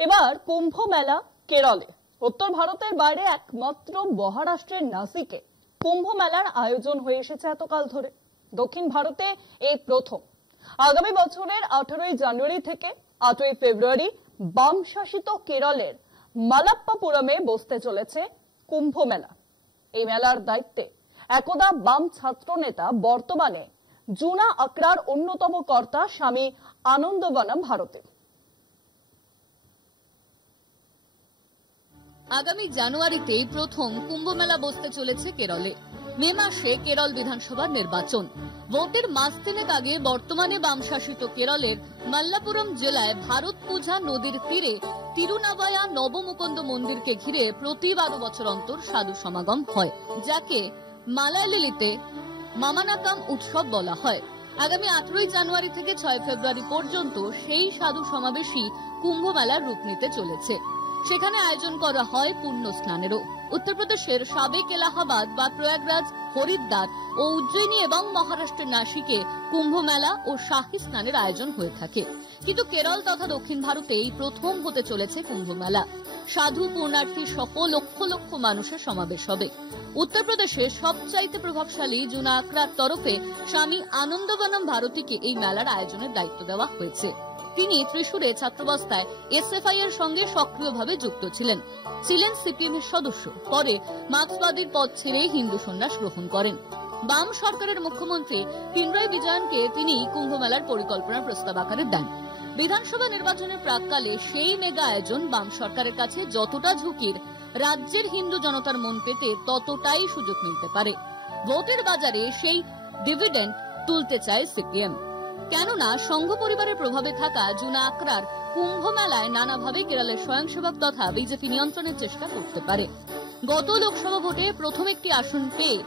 এবার কুম্ভ মেলা কেরলে। উত্তর ভারতের বাইরে একমাত্র মহারাষ্ট্রের নাসিকে কুম্ভ মেলার আয়োজন হয়ে এসেছে এতকাল ধরে। দক্ষিণ ভারতে এই প্রথম। আগামী বছরের 18 জানুয়ারি থেকে 8 ফেব্রুয়ারি বাম শাসিত কেরলের মালাপ্পাপুরমে বসতে চলেছে কুম্ভ মেলা। এই মেলার দায়িত্বে একদা বাম ছাত্র নেতা, বর্তমানে জুনা আকরার অন্যতম কর্তা স্বামী আনন্দবনম ভারতে। আগামী জানুয়ারিতে প্রথম কুম্ভ মেলা বসতে চলেছে কেরলে। মে মাসে কেরল বিধানসভার নির্বাচন। ভোটের মাস তিনেক আগে বর্তমানে বাম শাসিত কেরলের মাল্লাপুরম জেলায় ভারত পূজা নদীর তীরে তিরুনাবায়া নবমুকুন্দ মন্দিরকে ঘিরে প্রতি 12 বছর অন্তর সাধু সমাগম হয়, যাকে মালায়ালিতে মামানাকাম উৎসব বলা হয়। আগামী 18 জানুয়ারি থেকে 6 ফেব্রুয়ারি পর্যন্ত সেই সাধু সমাবেশই কুম্ভ মেলার রূপ নিতে চলেছে। সেখানে আয়োজন করা হয় পুণ্য স্নানেরও। উত্তরপ্রদেশের সাবেক এলাহাবাদ বা প্রয়াগরাজ, হরিদ্বার ও উজ্জয়িনী এবং মহারাষ্ট্রের নাসিকে কুম্ভ মেলা ও শাহী স্নানের আয়োজন হয়ে থাকে। কিন্তু কেরল তথা দক্ষিণ ভারতে এই প্রথম হতে চলেছে কুম্ভ মেলা। সাধু পুণ্যার্থী সহ লক্ষ লক্ষ মানুষের সমাবেশ হবে। উত্তরপ্রদেশের সবচাইতে প্রভাবশালী জুনা আকরার তরফে স্বামী আনন্দবনম ভারতীকে এই মেলার আয়োজনের দায়িত্ব দেওয়া হয়েছে। তিনি ত্রিশূরে ছাত্রাবস্থায় এসএফআই এর সঙ্গে সক্রিয়ভাবে যুক্ত ছিলেন। সিপিএম এর সদস্য। পরে মার্ক্সবাদীর পদ ছেড়ে হিন্দু সন্ন্যাস গ্রহণ করেন। বাম সরকারের মুখ্যমন্ত্রী পিনরাই বিজয়নকে তিনি কুম্ভ মেলার পরিকল্পনার প্রস্তাব আকারে দেন। বিধানসভা নির্বাচনের প্রাক্কালে সেই মেগা আয়োজন বাম সরকারের কাছে যতটা ঝুঁকির, রাজ্যের হিন্দু জনতার মন পেতে ততটাই সুযোগ মিলতে পারে। ভোটের বাজারে সেই ডিভিডেন্ড তুলতে চায় সিপিএম। কেননা সংঘ পরিবারের প্রভাবে থাকা জুনা আকরার কুম্ভ মেলায় নানাভাবে কেরলের স্বয়ংসেবক তথা বিজেপি নিয়ন্ত্রণের চেষ্টা করতে পারে। গত লোকসভা ভোটে প্রথম একটি আসন পেয়ে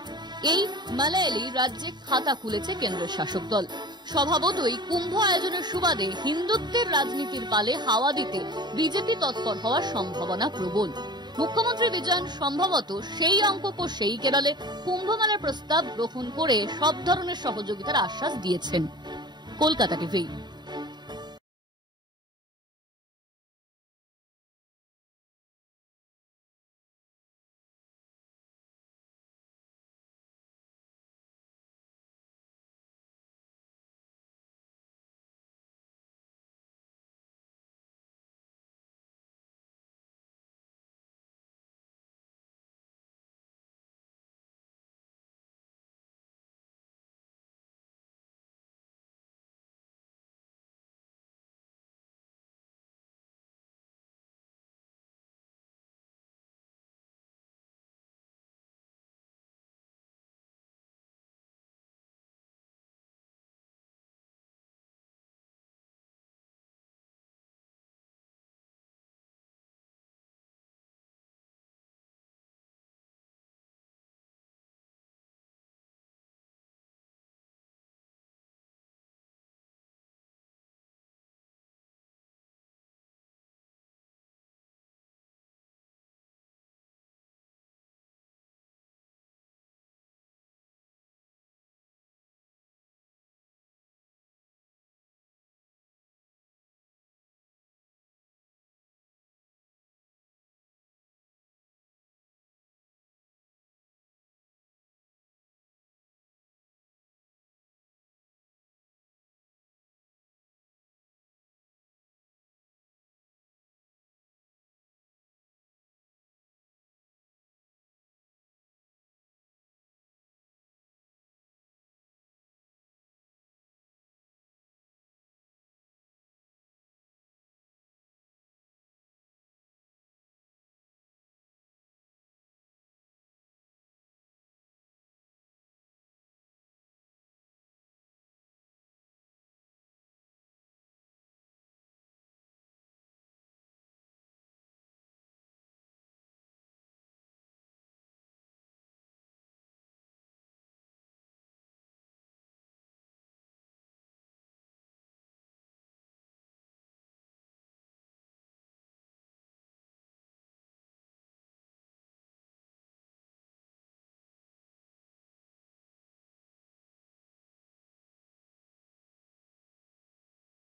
এই মালায়ালি রাজ্যে খাতা খুলেছে কেন্দ্রের শাসক দল। স্বভাবতই কুম্ভ আয়োজনের সুবাদে হিন্দুত্বের রাজনীতির পালে হাওয়া দিতে বিজেপি তৎপর হওয়ার সম্ভাবনা প্রবল। মুখ্যমন্ত্রী বিজয়ন সম্ভবত সেই অঙ্ক কষেই কেরলে কুম্ভ মেলার প্রস্তাব গ্রহণ করে সব ধরনের সহযোগিতার আশ্বাস দিয়েছেন। কলকাতা টিভি।